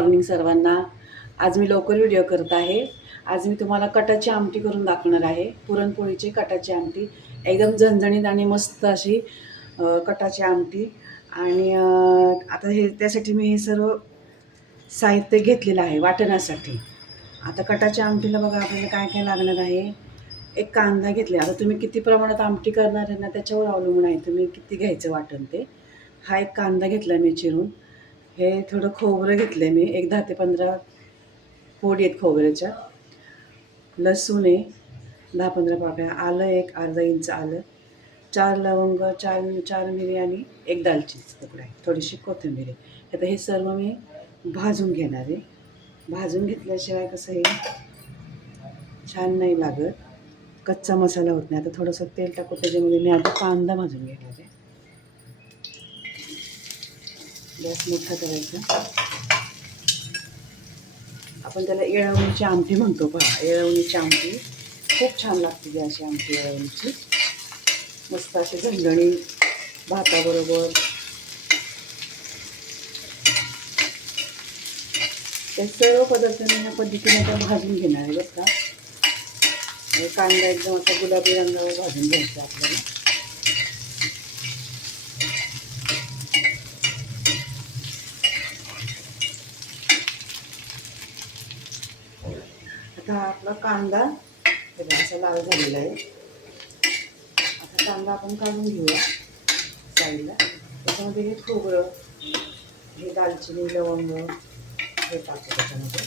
Morning सर्वांना. आज मी लवकर व्हिडिओ करत आहे. आज मी तुम्हाला कटाची आमटी करून दाखवणार आहे. पुरणपोळीची कटाची आमटी एकदम झणझणीत आणि मस्त अशी कटाची आमटी. आणि आता हे त्यासाठी मी हे सर्व साहित्य घेतलेलं आहे वाटण्यासाठी. आता कटाच्या आमटीला बघा आपल्याला काय काय लागणार आहे. एक कांदा घेतला. आता तुम्ही किती प्रमाणात आमटी करणार आहे ना त्याच्यावर अवलंबून आहे तुम्ही किती घ्यायचं वाटण ते. हा एक कांदा घेतला मी चिरून. हे थोडं खोबरं घेतलं आहे मी, एक 10 ते 15 फोडी आहेत खोबऱ्याच्या. लसूण आहे 10-15 पाकळ्या, आलं एक अर्धा इंच आलं, 4 लवंग, 4 मिरी आणि एक दालचिनीचा तुकडा आहे, थोडीशी कोथिंबीर आहे. आता हे सर्व मी भाजून घेणार आहे. भाजून घेतल्याशिवाय कसं हे छान नाही लागत, कच्चा मसाला होत नाही. आता थोडंसं तेल टाकू त्याच्यामध्ये. मी आता कांदा भाजून घेणार आहे. गॅस मोठा करायचा. आपण त्याला येळवणीची आमटी म्हणतो पहा. येळवणीची आमटी खूप छान लागते ती अशी आमटी येळवणीची. मस्त अशी झणझणी भाताबरोबर. ते सर्व पदार्थ मी ह्या पद्धतीने आता भाजून घेणार आहे बरं का. कांदा एकदम असा गुलाबी रंगावर भाजून घ्यायचा आपल्याला. आता आपला कांदा असा लाल झालेला आहे. आता कांदा आपण काढून घेऊया साईडला. त्याच्यामध्ये हे खोबरं, हे दालचिनी, लवंग हे टाकतो त्याच्यामध्ये.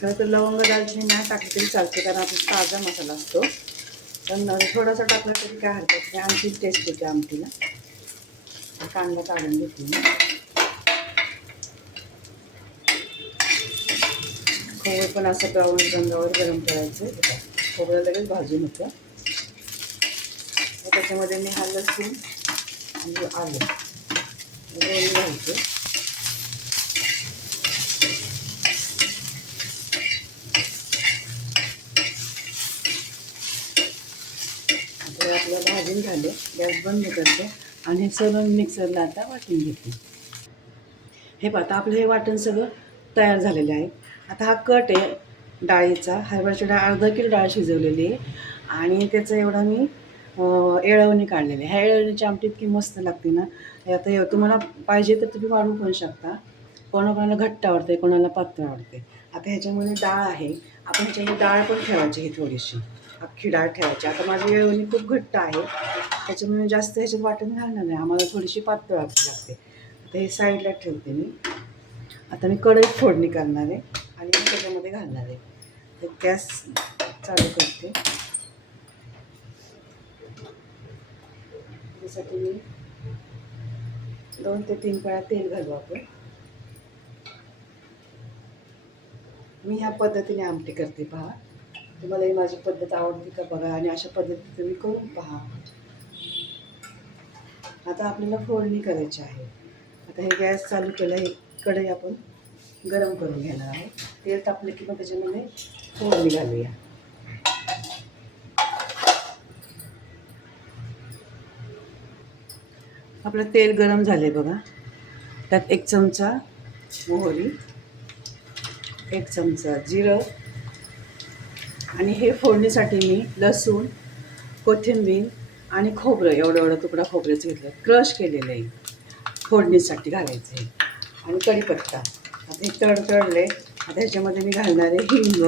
खरं तर लवंग दालचिनी नाही टाकली तरी चालते, कारण आपला ताजा मसाला असतो. पण थोडासा टाकला तरी काय हरकत नाही, आणखी टेस्ट येते आमटीला. कांदा काढून घेतली. खोबरं पण असं ब्राऊन रंगावर गरम करायचं. खोबरं लगेच भाजून होतं. त्याच्यामध्ये मी हा लसूण आणि आलं दोन्ही घालते. आता आपल्या भाजून झाले. गॅस बंद करते आणि हे सगळं मिक्सरला आता वाटून घेते. हे पाहता आपलं हे वाटण सगळं तयार झालेलं आहे. आता हा कट आहे डाळीचा. हरभऱ्याची डाळ अर्धा किलो डाळ शिजवलेली आहे आणि त्याचं एवढा मी येळवणी काढलेली आहे. ह्या येळवणीची आमटी इतकी मस्त लागते ना. आता तुम्हाला पाहिजे तर तुम्ही वाढवू पण शकता. कोणाकोणाला घट्ट आवडते, कोणाला पातळ आवडते. आता ह्याच्यामध्ये डाळ आहे. आपण ह्याच्यामध्ये डाळ पण ठेवायची, ही थोडीशी अख्खी डाळ ठेवायची. आता माझी येळवणी खूप घट्ट आहे त्याच्यामुळे जास्त ह्याच्यात वाटण घालणार नाही. आम्हाला थोडीशी पातळ लागते. आता हे साईडला ठेवते मी. आता मी कढईत फोडणी करणार आहे आणि त्याच्यामध्ये घालणार आहे. तर गॅस चालू करते. त्यासाठी मी 2 ते 3 पळ्या तेल घालू आपण. मी ह्या पद्धतीने आमटी करते पहा. तुम्हालाही माझी पद्धत आवडते का बघा आणि अशा पद्धतीने तुम्ही करून पहा. आता आपल्याला फोडणी करायची आहे. आता हे गॅस चालू केलं. हे कढई आपण गरम करून घेणार आहोत. तेल तापले की मग त्याच्यामध्ये फोडणी घालूया. आपलं तेल गरम झाले बघा. त्यात 1 चमचा मोहरी, 1 चमचा जिरं आणि हे फोडणीसाठी मी लसूण, कोथिंबीर आणि खोबरं एवढं तुकडा खोबऱ्याचं घेतलं, क्रश केलेलं आहे, फोडणीसाठी घालायचं आहे. आणि कढीपत्ता. आता हे तडतडले. आता ह्याच्यामध्ये मी घालणार आहे हिंग.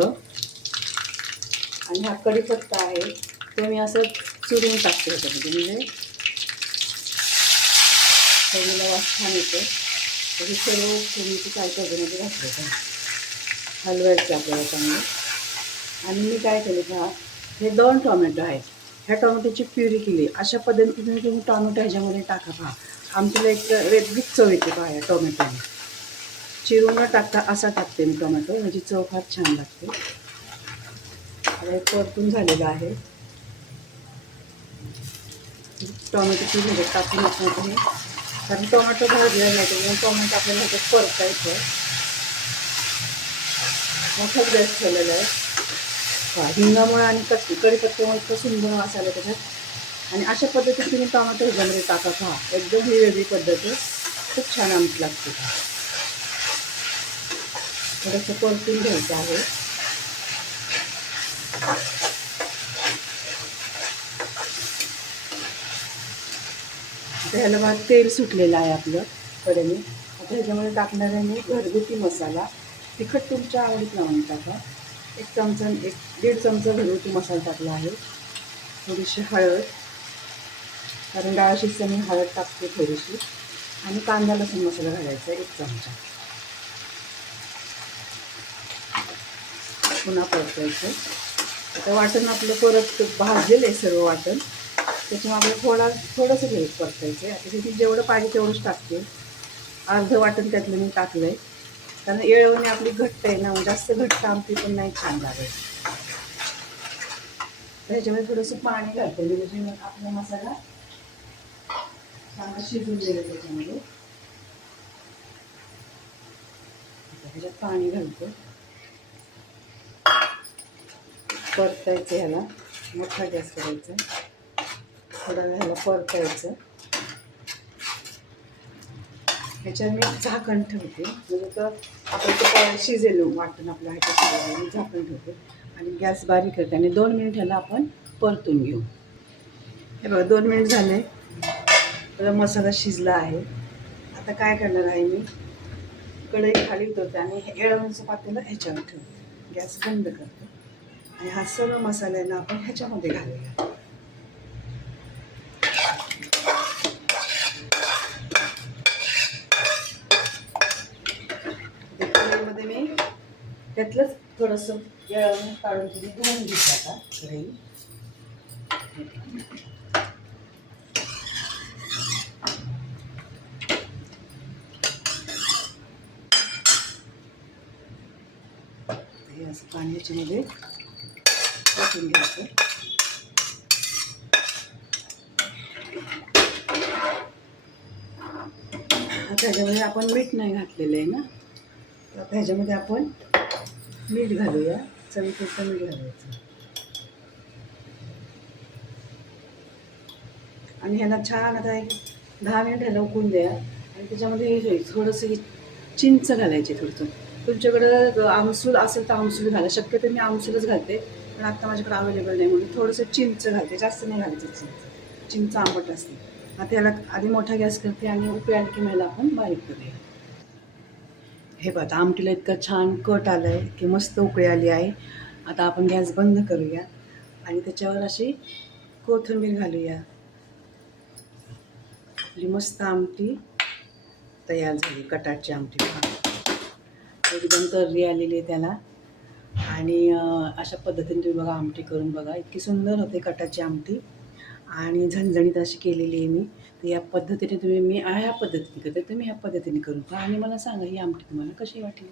आणि हा कढीपत्ता आहे तो मी असं चुरून टाकते ह्याच्यामध्ये, म्हणजे फोडणीला वास छान येतो. तर हे सर्व फोडणीची काय मध्ये घातलं का हलवायचं आपल्याला चांगलं. आणि मी काय केलं का, हे 2 टोमॅटो आहेत. ह्या टोमॅटोची प्युरी केली. अशा पद्धतीने तुम्ही टोमॅटो ह्याच्यामध्ये टाका पहा. आमच्याला एक वेगळीच चव येते पहा या टोमॅटोने. चिरून न टाकता असा टाकते मी टोमॅटो, ह्याची चव फार छान लागते. आता हे परतून झालेलं आहे. टोमॅटो प्युरी टाकून आपण हे, कारण टोमॅटो भाजलेला नाही त्यामुळे टोमॅटो आपल्याला ह्याच्यात परता येतो. मोठाच गॅस ठेवलेला आहे. हिंगामुळे आणि कढीपत्त्यामुळे इतकं सुंदर वास आला त्याच्यात. आणि अशा पद्धतीने तुम्ही टोमॅटो ह्याच्यामध्ये टाका पहा. एकदम ही वेगळी पद्धत आहे, खूप छान आमटी लागते. थोडंसं परतून घ्यायचं आहे. आता ह्याला बघा तेल सुटलेलं आहे आपलं कढईने. आता ह्याच्यामध्ये टाकणार आहे मी घरगुती मसाला. तिखट तुमच्या आवडीप्रमाणे टाका. 1 चमचा घरगुती मसाला टाकला आहे. थोडीशी हळद, कारण डाळ शिजताना मी हळद टाकते थोडीशी. आणि कांदा लसूण मसाला घालायचा 1 चमचा. पुन्हा परतायचं. आता वाटण आपलं परत भाजलेलं आहे सर्व वाटण. त्याच्यामुळे आपल्याला थोडंसं घ्यायचं परतायचं आहे. आता तिथे जेवढं पाहिजे तेवढंच टाकते. अर्धं वाटण त्यातलं मी टाकलं आहे, कारण येळवणी आपली घट्ट आहे ना, जास्त घट्ट आमटी पण नाही छान लागेल. ह्याच्यामध्ये थोडंसं पाणी घालते म्हणजे आपला मसाला चांगला शिजून गेला. त्याच्यामध्ये ह्याच्यात पाणी घालतो. परतायचं ह्याला, मोठा गॅस करायचा. थोडा वेळ ह्याला परतायचं. ह्याच्यावर मी झाकण ठेवते, म्हणजे तर आपण ते शिजेल वाटण आपल्या ह्याच्यात मी झाकण ठेवते आणि गॅस बारीक करते आणि 2 मिनिट ह्याला आपण परतून घेऊ. हे बघा 2 मिनिट झाले. तर मसाला शिजला आहे. आता काय करणार आहे मी, कढई खाली उतरते आणि येळवणीचं पातेलं ह्याच्यावर ठेवते. गॅस बंद करते आणि हा सर्व मसाल्याला आपण ह्याच्यामध्ये घालूया. कढईमध्ये मी त्यातलंच थोडंसं येळवणी काढून तुम्ही धुवून घेतलं. आता कढई असं पाणी ह्याच्यामध्ये टाकून घ्यायचं. आता ह्याच्यामध्ये आपण मीठ नाही घातलेलं आहे ना, तर आता ह्याच्यामध्ये आपण मीठ घालूया. चवीपुरतं मीठ घालायचं आणि ह्याला छान आता 10 मिनिट ह्याला उकळून द्या. आणि त्याच्यामध्ये थोडंसं चिंच घालायची. थोडंसं तुमच्याकडं आमसूल असेल तर आमसूल घाला. शक्यतो मी आमसूलच घालते, पण आता माझ्याकडे अवेलेबल नाही म्हणून थोडंसं चिंच घालते. जास्त नाही घालायचं. चिंच आंबट असते. आता याला आधी मोठा गॅस करते आणि उकळी आली की मला आपण बारीक करूया. हे बघा आमटीला इतकं छान कट आलं आहे की मस्त उकळी आली आहे. आता आपण गॅस बंद करूया आणि त्याच्यावर अशी कोथिंबीर घालूया. आपली मस्त आमटी तयार झाली. कटाची आमटी एकदम तर्री आलेली आहे त्याला. आणि अशा पद्धतीने तुम्ही बघा आमटी करून बघा. इतकी सुंदर होते कटाची आमटी आणि झणझणीत अशी केलेली आहे मी. तर या पद्धतीने तुम्ही, मी ह्या पद्धतीने करते, तुम्ही ह्या पद्धतीने करून पहा आणि मला सांगा ही आमटी तुम्हाला कशी वाटली.